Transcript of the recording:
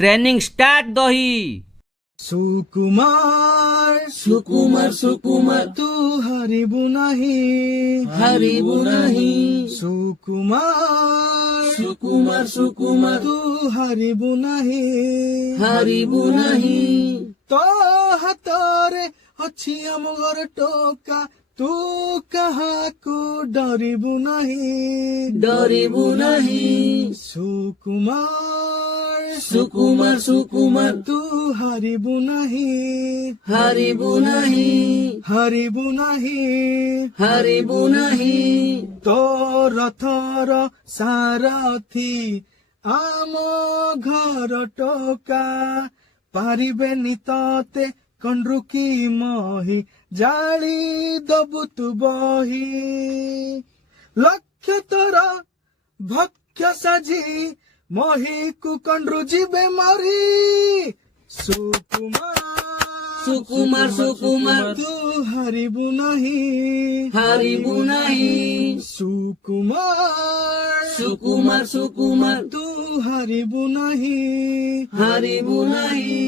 Training start দহি। সুকুমার সুকুমার সুকুমার তু হারিবু নাহি হারিবু নাহি সুকুমার সুকুমার সুকুমার তু হারিবু নাহি হারিবু নাহি তো ହାତରେ ଅଛି ଆମ ଘର ଟୋକା ତୁ କାହାକୁ ଡରିବୁ ନାହିଁ ଡରିବୁ ନାହିଁ ସୁକୁମାର ସୁକୁମାର ସୁକୁମାର ତୁ ହାରିବୁ ନାହିଁ ହାରିବୁ ନାହିଁ ହାରିବୁ ନାହିଁ ହାରିବୁ ନାହିଁ ତୋର ଥର ସାରଥି ଆମ ଘର ଟୋକା ପାରିବେନି ତତେ କଣ୍ଡରୁ କି ମହି ଜାଳି ଦବୁ ତୁ ବହି ଲକ୍ଷ ତୋର ଭକ୍ଷ ସାଜି ମହିକୁ କଣ୍ଡରୁ ଯିବେ ମରି ସୁକୁମାର ସୁକୁମାର ସୁକୁମାର ତୁ ହାରିବୁ ନାହିଁ ହାରିବୁ ନାହିଁ ସୁକୁମାର ସୁକୁମାର ସୁକୁମାର ତୁ ହାରିବୁ ନାହିଁ ହାରିବୁ ନାହିଁ।